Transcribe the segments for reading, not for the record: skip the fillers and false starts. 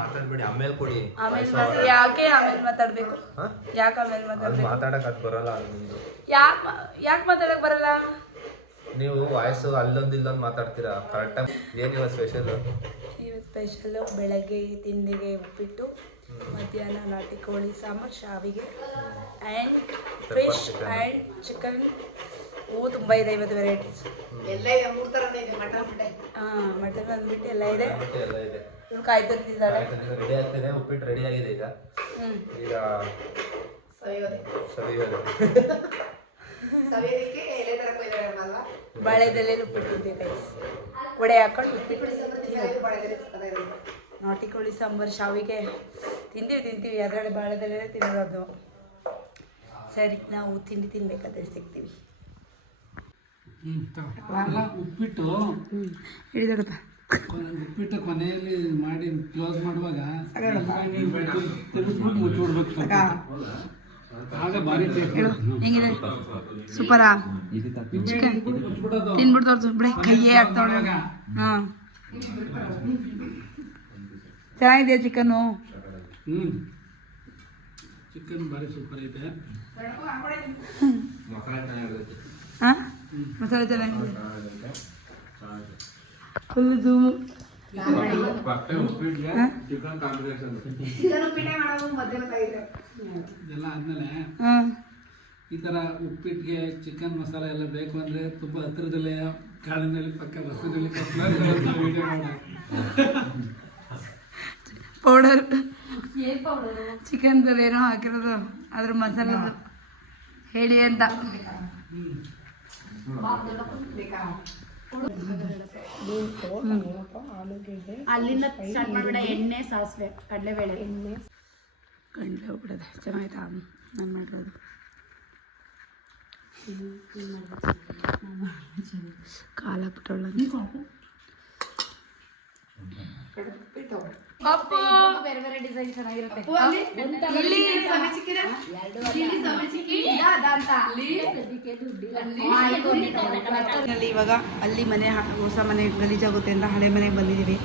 ಮಾತಾಡ್ಬೇಡಿ ಆಮೇಲೆ ಕೊಡಿ. ಯಾಕೆ ಆಮೇಲೆ ಮಾತಾಡ್ಬೇಕು? ಯಾಕೆ ಆಮೇಲೆ ಮಾತಾಡ್ಬೇಕು? ಮಾತಾಡಕ್ ಅದು ಬರಲ್ಲ. ಯಾಕೆ ಮಾತಾಡಕ್ ಬರಲ್ಲ? ನೀವು ವಾಯ್ಸು ಅಲ್ಲೊಂದು ಇಲ್ಲೊಂದು ಮಾತಾಡ್ತೀರಾ ಕರೆಕ್ಟಾಗಿ. ಏನಿವ ಸ್ಪೆಷಲ್? ಸ್ಪೆಷಲ್ಲು ಬೆಳಗ್ಗೆ ತಿಂಡಿಗೆ ಉಪ್ಪಿಟ್ಟು, ಮಧ್ಯಾಹ್ನ ನಾಟಿ ಕೋಳಿ ಸಾಂಬಾರು, ಶಾವಿಗೆ ಆ್ಯಂಡ್ ಫಿಶ್ ಆ್ಯಂಡ್ ಚಿಕನ್. ತುಂಬ ಇದೆ ಇವತ್ತು ವೆರೈಟೀಸ್. ಎಲ್ಲ ಇದೆ, 3 ಥರನೇ ಇದೆ. ಮಟನ್ ಅಂದ್ಬಿಟ್ಟು ಎಲ್ಲ ಇದೆ. ಇವ್ರು ಕಾಯ್ತಿರ್ತಿದ್ದಾಳೆ. ರೆಡಿ ಆಗ್ತಿದೆ, ಉಪ್ಪಿಟ್ಟು ರೆಡಿ ಆಗಿದೆ ಈಗ. ಈಗ ಸವಿಯೋದಕ್ಕೆ ಎಲೆ ತರ ಕೊಯ್ದಾರೆ ಅಲ್ವಾ? ಬಾಳೆದೆಲೆ ಉಪ್ಪಿಟ್ಟು ಗೈಸ್. ವಡೆ ಹಾಕೊಂಡು ಉಪ್ಪಿಟ್ಟು. ನಾಟಿ ಕೋಳಿ ಸಾಂಬಾರು, ಶಾವಿಗೆ ತಿಂತೀವಿ. ಅದರಲ್ಲಿ ಬಾಳೆದೆಲೆ ತಿನ್ನೋದು. ಸರಿ, ನಾವು ತಿಂಡಿ ತಿನ್ಬೇಕಾದ್ರೆ ಸಿಗ್ತೀವಿ. ಉಪ್ಪಿಟ್ಟು ಹಿಡಿದೋಡಪ್ಪ. ಉಪ್ಪಿಟ್ಟು ಕೊನೆಯಲ್ಲಿ ಮಾಡಿ ಕ್ಲೋಸ್ ಮಾಡುವಾಗ ತಿರುಗಿಸ್ಬಿಟ್ಟು ಮುಚ್ಚಿಬಿಡ್ಬೇಕು. ಆಗ ಭಾರಿ ಹೆಂಗಿದೆ? ಸೂಪರಾ? ಚಿಕನ್ ತಿನ್ಬಿಟ್ಟು ತೋರ್ಸು ಬಿಡಿ. ಕೈಯೇ ಆಗ್ತಾವಳೆ. ಹಾಂ, ಚೆನ್ನಾಗಿದೆಯಾ ಚಿಕನ್ನು? ಚಿಕನ್ ಭಾರಿ ಸೂಪರ್ ಐತೆ. ಹಾಂ, ಮಸಾಲೆ ಚೆನ್ನಾಗಿದೆ. Full zoom. ಇದೆಲ್ಲ ಆದ್ಮೇಲೆ ಈ ಥರ ಉಪ್ಪಿಟ್ಟಿಗೆ ಚಿಕನ್ ಮಸಾಲ ಎಲ್ಲ ಬೇಕು ಅಂದರೆ ತುಂಬ ಹತ್ತಿರದಲ್ಲೇ ಕಾಳಿನಲ್ಲಿ ಪಕ್ಕ ರಸದಲ್ಲಿ ವಿಡಿಯೋ ಪೌಡರ್ ಚಿಕನ್ದಲ್ಲಿ ಏನೋ ಹಾಕಿರೋದು ಅದ್ರ ಮಸಾಲ ಹೇಳಿ ಅಂತ. ಅಲ್ಲಿಂದ ಸ್ಟಾರ್ಟ್ ಮಾಡಬೇಡ. ಎಣ್ಣೆ, ಸಾಸಿವೆ, ಕಡಲೆಬೇಳೆ, ಕಡಲೆ ಹೋಗ್ಬಿಡೋದೆ. ಚೆನ್ನಾಯ್ತಾ ನಾನು ಮಾಡಿರೋದು? ಕಾಲಾಕ್ಬಿಟ್ಟವಳ. ಬೇರೆ ಬೇರೆ ಡಿಸೈನ್ ಚೆನ್ನಾಗಿರುತ್ತೆ. ಇವಾಗ ಅಲ್ಲಿ ಮನೆ ಹೊಸ ಮನೆ ಗಲೀಜಾಗುತ್ತೆ ಅಂತ ಹಳೆ ಮನೆಗೆ ಬಂದಿದ್ದೀವಿ.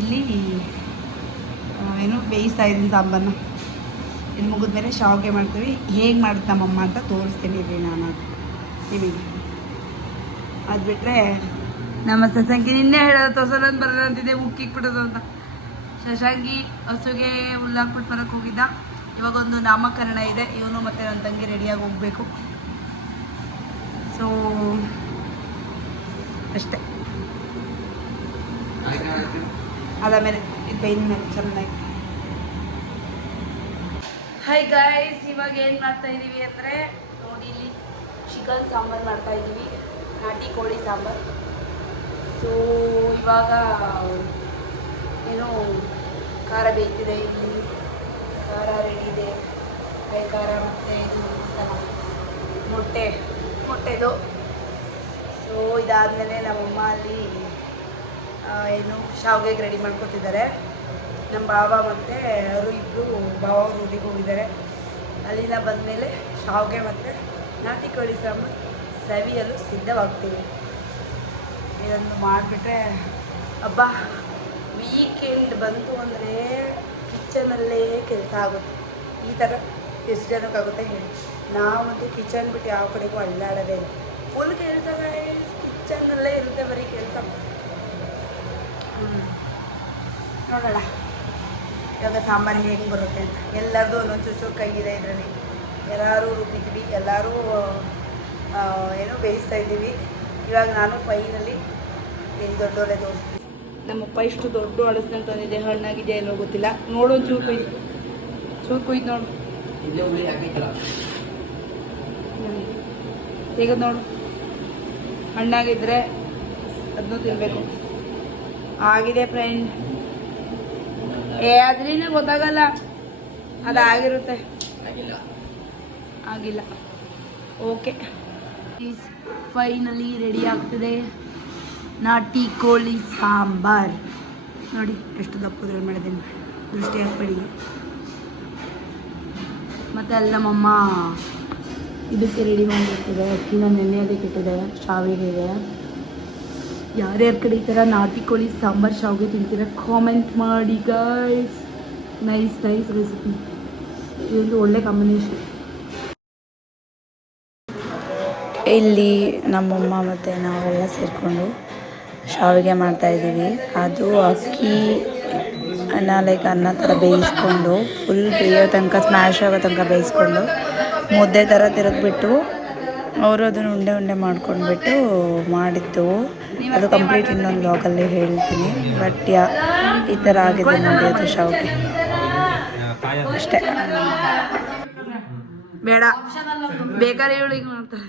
ಇಲ್ಲಿ ಏನು ಬೇಯಿಸ್ತಾ ಇದ್ದೀನಿ ಸಾಂಬಾರನ್ನ. ಇದು ಮುಗಿದ್ಮೇಲೆ ಶಾವಿಗೆ ಮಾಡ್ತೀವಿ. ಹೇಗೆ ಮಾಡುತ್ತೆ ನಮ್ಮಮ್ಮ ಅಂತ ತೋರಿಸ್ತೀನಿ ಇರಿ ನಾನು ನಿಮಗೆ. ಅದು ಬಿಟ್ಟರೆ ನಮ್ಮ ಶಶಾಂಕಿ ನಿನ್ನೆ ಹೇಳೋದು ತೋರ್ಸೋದು ಬರೋದು ಅಂತಿದೆ, ಉಕ್ಕಿಕ್ಬಿಡೋದು ಅಂತ. ಶಶಾಂಕಿ ಹಸುಗೆ ಹುಲ್ಲಾಕ್ಬಿಟ್ಟು ಬರೋಕ್ಕೆ ಹೋಗಿದ್ದ. ಇವಾಗ ಒಂದು ನಾಮಕರಣ ಇದೆ. ಇವನು ಮತ್ತು ನನ್ನ ತಂಗಿ ರೆಡಿಯಾಗಿ ಹೋಗಬೇಕು. ಸೊ ಅಷ್ಟೇ. ಅದಾದಮೇಲೆ ಇದು ಪೈನ್ ಮೇಲೆ ಚೆನ್ನಾಗಿ. ಹಾಯ್ ಗಾಯ್ಸ್, ಇವಾಗ ಏನು ಮಾಡ್ತಾ ಇದ್ದೀವಿ ಅಂದರೆ ನೋಡಿ, ಇಲ್ಲಿ ಚಿಕನ್ ಸಾಂಬಾರು ಮಾಡ್ತಾ ಇದ್ದೀವಿ, ನಾಟಿ ಕೋಳಿ ಸಾಂಬಾರು. ಸೊ ಇವಾಗ ಏನು ಖಾರ ಬೇಯ್ತಿದೆ. ಇಲ್ಲಿ ಖಾರ ರೆಡಿ ಇದೆ, ಕೈ ಖಾರ ಮತ್ತು ಇದು ಮೊಟ್ಟೆದು. ಸೊ ಇದಾದಮೇಲೆ ನಮ್ಮಮ್ಮ ಅಲ್ಲಿ ಏನು ಶಾವಿಗೆಗೆ ರೆಡಿ ಮಾಡ್ಕೊತಿದ್ದಾರೆ. ನಮ್ಮ ಬಾವ ಮತ್ತು ಅವರು ಇಬ್ಬರು ಬಾವ ಅವರು ಊರಿಗೆ ಹೋಗಿದ್ದಾರೆ. ಅಲ್ಲಿಂದ ಬಂದಮೇಲೆ ಶಾವಿಗೆ ಮತ್ತು ನಾಟಿ ಕೋಳಿ ಸಾಂಬಾರು ಸವಿಯಲು ಸಿದ್ಧವಾಗ್ತೀವಿ. ಇದೊಂದು ಮಾಡಿಬಿಟ್ರೆ ಹಬ್ಬ. ವೀಕೆಂಡ್ ಬಂತು ಅಂದರೆ ಕಿಚನಲ್ಲೇ ಕೆಲಸ ಆಗುತ್ತೆ. ಈ ಥರ ಎಷ್ಟು ಜನಕ್ಕಾಗುತ್ತೆ ಹೇಳಿ? ನಾವಂತೂ ಕಿಚನ್ ಬಿಟ್ಟು ಯಾವ ಕಡೆಗೂ ಅಳ್ಳಾಡೋದೇ ಇಲ್ಲ. ಫುಲ್ ಕೆಲಸ ಕಿಚನ್ನಲ್ಲೇ ಇರುತ್ತೆ, ಬರೀ ಕೆಲಸ. ನೋಡೋಣ ಇವಾಗ ಸಾಂಬಾರು ಹೇಗೆ ಬರುತ್ತೆ ಅಂತ. ಎಲ್ಲರದು ಒಂದೊಂದು ಚೂರು ಕೈ ಇದೆ ಇದರಲ್ಲಿ. ಎಲ್ಲರೂ ರುಬ್ಬಿದ್ವಿ, ಎಲ್ಲರೂ ಏನೋ ಬೇಯಿಸ್ತಾ ಇದ್ದೀವಿ. ಇವಾಗ ನಾನು ಫೈನಲಿ ಏನು ದೊಡ್ಡ ಒಲೆ ತೋರಿಸ್ತೀನಿ. ನಮ್ಮಪ್ಪ ಇಷ್ಟು ದೊಡ್ಡ ಅಳಸನ್ನ ತಂದಿದೆ. ಹಣ್ಣಾಗಿದೆ ಏನೋ ಗೊತ್ತಿಲ್ಲ. ನೋಡು, ಒಂದು ಚೂರು ಕೊಯ್ದು ನೋಡು. ತೆಗೆದು ನೋಡು. ಹಣ್ಣಾಗಿದ್ರೆ ಅದನ್ನೂ ತಿನ್ನಬೇಕು. ಆಗಿದೆ ಫ್ರೆಂಡ್. ಅದ್ರಿಂದ ಗೊತ್ತಾಗಲ್ಲ, ಅದಾಗಿರುತ್ತೆ. ಆಗಿಲ್ಲ. ಓಕೆ, ಫೈನಲಿ ರೆಡಿ ಆಗ್ತಿದೆ ನಾಟಿ ಕೋಳಿ ಸಾಂಬಾರ್. ನೋಡಿ ಎಷ್ಟು ದಪ್ಪದ್ರಲ್ಲಿ ಮಾಡಿದ್ದೀನಿ, ದೃಷ್ಟಿ ಹಾಕ್ಬೇಡಿ. ಮತ್ತು ಅಲ್ಲಿ ನಮ್ಮಮ್ಮ ಇದಕ್ಕೆ ರೆಡಿ ಮಾಡಿರ್ತಿದೆ. ಅಕ್ಕಿನ ನೆನೆಯೋದಕ್ಕೆ ಇಟ್ಟಿದೆ. ಶಾವಿಗೆ ಇದೆ. ಯಾರ್ಯಾರ ಕಡೆ ಈ ಥರ ನಾಟಿ ಕೋಳಿ ಸಾಂಬಾರು ಶಾವಿಗೆ ತಿಂತೀರಾ ಕಾಮೆಂಟ್ ಮಾಡಿ ಗೈಸ್. ನೈಸ್ ರೆಸಿಪಿ, ಇದೊಂದು ಒಳ್ಳೆ ಕಾಂಬಿನೇಷನ್. ಇಲ್ಲಿ ನಮ್ಮಮ್ಮ ಮತ್ತು ನಾವೆಲ್ಲ ಸೇರಿಕೊಂಡು ಶಾವಿಗೆ ಮಾಡ್ತಾಯಿದ್ದೀವಿ. ಅದು ಅಕ್ಕಿ ಲೈಕ್ ಅನ್ನ ಥರ ಬೇಯಿಸ್ಕೊಂಡು ಫುಲ್ ಬೇಯೋ ತನಕ ಸ್ಮ್ಯಾಶ್ ಆಗೋ ತನಕ ಬೇಯಿಸ್ಕೊಂಡು ಮುದ್ದೆ ಥರ ತಿರುಗಿಬಿಟ್ಟು ಅವರು ಅದನ್ನು ಉಂಡೆ ಮಾಡ್ಕೊಂಡ್ಬಿಟ್ಟು ಮಾಡಿದ್ದು. ಅದು ಕಂಪ್ಲೀಟ್ ಇನ್ನೊಂದು ಬ್ಲಾಗಲ್ಲಿ ಹೇಳ್ತೀನಿ. ಬಟ್ ಈ ಥರ ಆಗಿದೆ ನೋಡಿ ಅದು ಶಾವಿಗೆ ಅಷ್ಟೇ. ಬೇಡ ಬೇಕಾದ್ರೆ ಇವಳಿಗೆ ಮಾಡ್ತಾರೆ.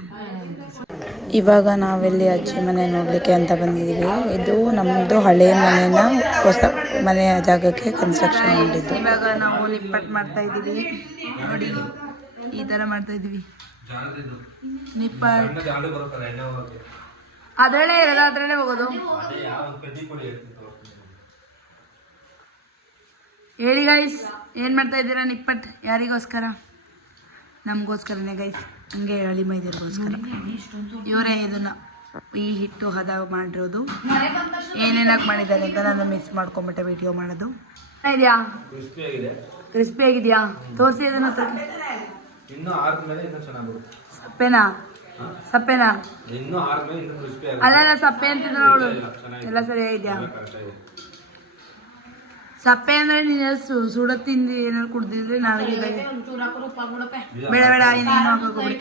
ಇವಾಗ ನಾವೆಲ್ಲಿ ಅಜ್ಜಿ ಮನೆ ನೋಡಲಿಕ್ಕೆ ಅಂತ ಬಂದಿದ್ದೀವಿ. ಇದು ನಮ್ಮದು ಹಳೆಯ ಮನೆನ ಹೊಸ ಮನೆಯ ಜಾಗಕ್ಕೆ ಕನ್ಸ್ಟ್ರಕ್ಷನ್ ಮಾಡಿದ್ದು. ಇವಾಗ ನಾವು ನಿಪ್ಪಟ್ಟು ಮಾಡ್ತಾ ಇದ್ದೀವಿ ನೋಡಿ, ಈ ಥರ ಮಾಡ್ತಾ ಇದ್ದೀವಿ ನಿಪ್ಪಟ್ಟು. ಅದರಲ್ಲೇ ಇರೋದು, ಅದರಲ್ಲೇ ಹೋಗೋದು. ಹೇಳಿ ಗೈಸ್, ಏನು ಮಾಡ್ತಾ ಇದ್ದೀರಾ? ನಿಪ್ಪಟ್ಟು ಯಾರಿಗೋಸ್ಕರ? ನಮಗೋಸ್ಕರನೇ ಗೈಸ್, ಹಂಗೆ ಹಳ್ಳಿ ಮೈದೂರಿಗೋಸ್ಕರ. ಇವರೇ ಇದನ್ನು ಈ ಹಿಟ್ಟು ಹದ ಮಾಡಿರೋದು. ಏನೇನಾಗಿ ಮಾಡಿದ್ದಾರೆ ಅಂತ ನಾನು ಮಿಸ್ ಮಾಡ್ಕೊಂಬಿಟ್ಟೆ ವಿಡಿಯೋ ಮಾಡೋದು. ಇದೆಯಾ ಕ್ರಿಸ್ಪಿ ಆಗಿದೆಯಾ? ತೋರಿಸಿ ಅದನ್ನು. ಸಪ್ಪೆನಾ ಅಲ್ಲ ಸಪ್ಪೆ ಅಂತಿದ್ರು ಅವಳು. ಎಲ್ಲ ಸರಿಯಾಗಿದ್ಯಾ? ಸಪ್ಪೆ ಅಂದ್ರೆ ನೀನು ಸುಡ ತಿಂದು ಏನಾದ್ರು ಕುಡ್ದಿದ್ರೆ ನಾಳೆ ಬೇಡ ಇನ್ನೇನು ಹಾಕೋಬಿಡಿ.